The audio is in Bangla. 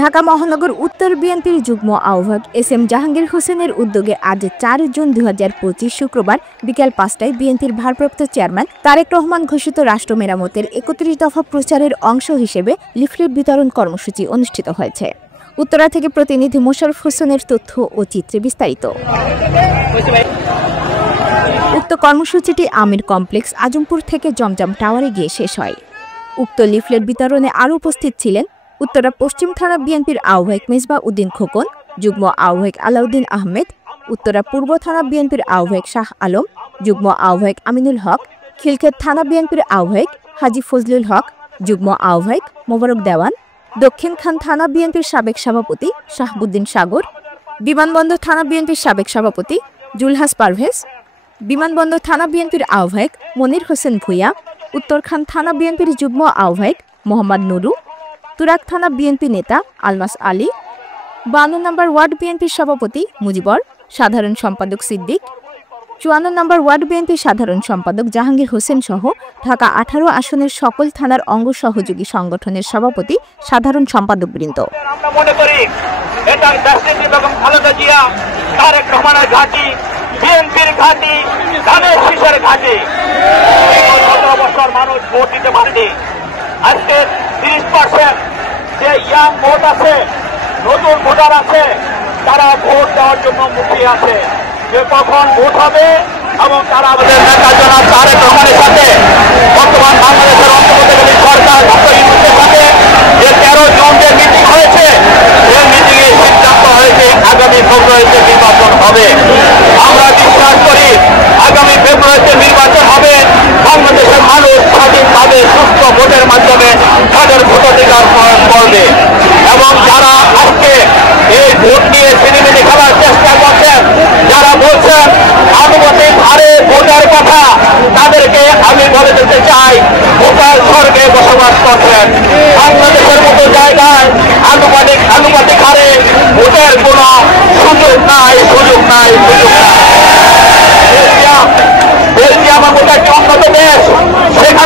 ঢাকা মহানগর উত্তর বিএনপির যুগ্ম আহ্বায়ক এস.এম. জাহাঙ্গীর হোসেনের উদ্যোগে আজ ৪ জুন ২০২৫ শুক্রবার বিকেল ৫টায় বিএনপির ভারপ্রাপ্ত চেয়ারম্যান তারেক রহমান ঘোষিত রাষ্ট্র মেরামতের ৩১ দফা প্রচারের অংশ হিসেবে লিফলেট বিতরণ কর্মসূচি অনুষ্ঠিত হয়েছে। উত্তরা থেকে প্রতিনিধি মোশাররফ হোসেনের তথ্য ও চিত্রে বিস্তারিত। উক্ত কর্মসূচিটি আমির কমপ্লেক্স আজমপুর থেকে জমজম টাওয়ারে গিয়ে শেষ হয়। উক্ত লিফলেট বিতরণে আরও উপস্থিত ছিলেন উত্তরা পশ্চিম থানা বিএনপির আহ্বায়ক মেজবা উদ্দিন খোকন, যুগ্ম আহ্বায়ক আলাউদ্দিন আহমেদ, উত্তরা পূর্ব থানা বিএনপির আহ্বায়ক শাহ আলম, যুগ্ম আহ্বায়ক আমিনুল হক, খিলক্ষেত থানা বিএনপির আহ্বায়ক হাজী ফজলুল হক, যুগ্ম আহ্বায়ক মোবারক দেওয়ান, দক্ষিণখান থানা বিএনপির সাবেক সভাপতি শাহাবুদ্দিন সাগর, বিমানবন্দর থানা বিএনপির সাবেক সভাপতি জুলহাস পারভেজ, বিমানবন্দর থানা বিএনপির আহ্বায়ক মনির হোসেন ভূঁইয়া, উত্তরখান থানা বিএনপির যুগ্ম আহ্বায়ক মোহাম্মদ নুরু, তুরাগ থানা বিএনপি নেতা আলমাস আলী, ৫২ নম্বর ওয়ার্ড বিএনপির সভাপতি মুজিবর, সাধারণ সম্পাদক সিদ্দিক, ৫৪ নম্বর ওয়ার্ড বিএনপির সাধারণ সম্পাদক জাহাঙ্গীর হোসেন সহ ঢাকা ১৮ আসনের সকল থানার অঙ্গ সহযোগী সংগঠনের সভাপতি, সাধারণ সম্পাদকবৃন্দ। আমরা মনে করি এটা দেশনেত্রী বেগম খালেদা জিয়া, তারেক রহমানের ঘাঁটি, বিএনপির ঘাঁটি, ধানের শীষের ঘাঁটি। ১৭ বছর মানুষ ভোট দিতে পারেনি। আজকে ৩০% যে ইয়াং ভোট আছে, নতুন ভোটার আছে, তারা ভোট দেওয়ার জন্য মুখিয়ে আছে যে কখন ভোট হবে এবং তারা আমাদের নেতা জনাব তারেক রহমানের সাথে বর্তমান বাংলাদেশের অন্তর্বর্তীকালীন সরকার ডক্টর ইউনূসের সাথে যে ১৩ জুন যে মিটিং হয়েছে, সেই মিটিংয়ে সিদ্ধান্ত হয়েছে আগামী ফেব্রুয়ারিতে নির্বাচন হবে। আমরা বিশ্বাস করি আগামী ফেব্রুয়ারিতে নির্বাচন হবে, বাংলাদেশের মানুষ স্বাধীনভাবে সুস্থ ভোটের মাধ্যমে তাদের ভোটাধিকার প্রয়োগ করবে এবং যারা আজকে এই ভোট নিয়ে ছিনিমিনি খেলার চেষ্টা করছেন, যারা বলছেন আনুপাতিক হারে ভোটার কথা, তাদেরকে আমি বলে দিতে চাই ভোটার স্বর্গে বসবাস করছেন। বাংলাদেশের মতো জায়গায় আনুপাতিক হারে ভোটের কোনো সুযোগ নাই।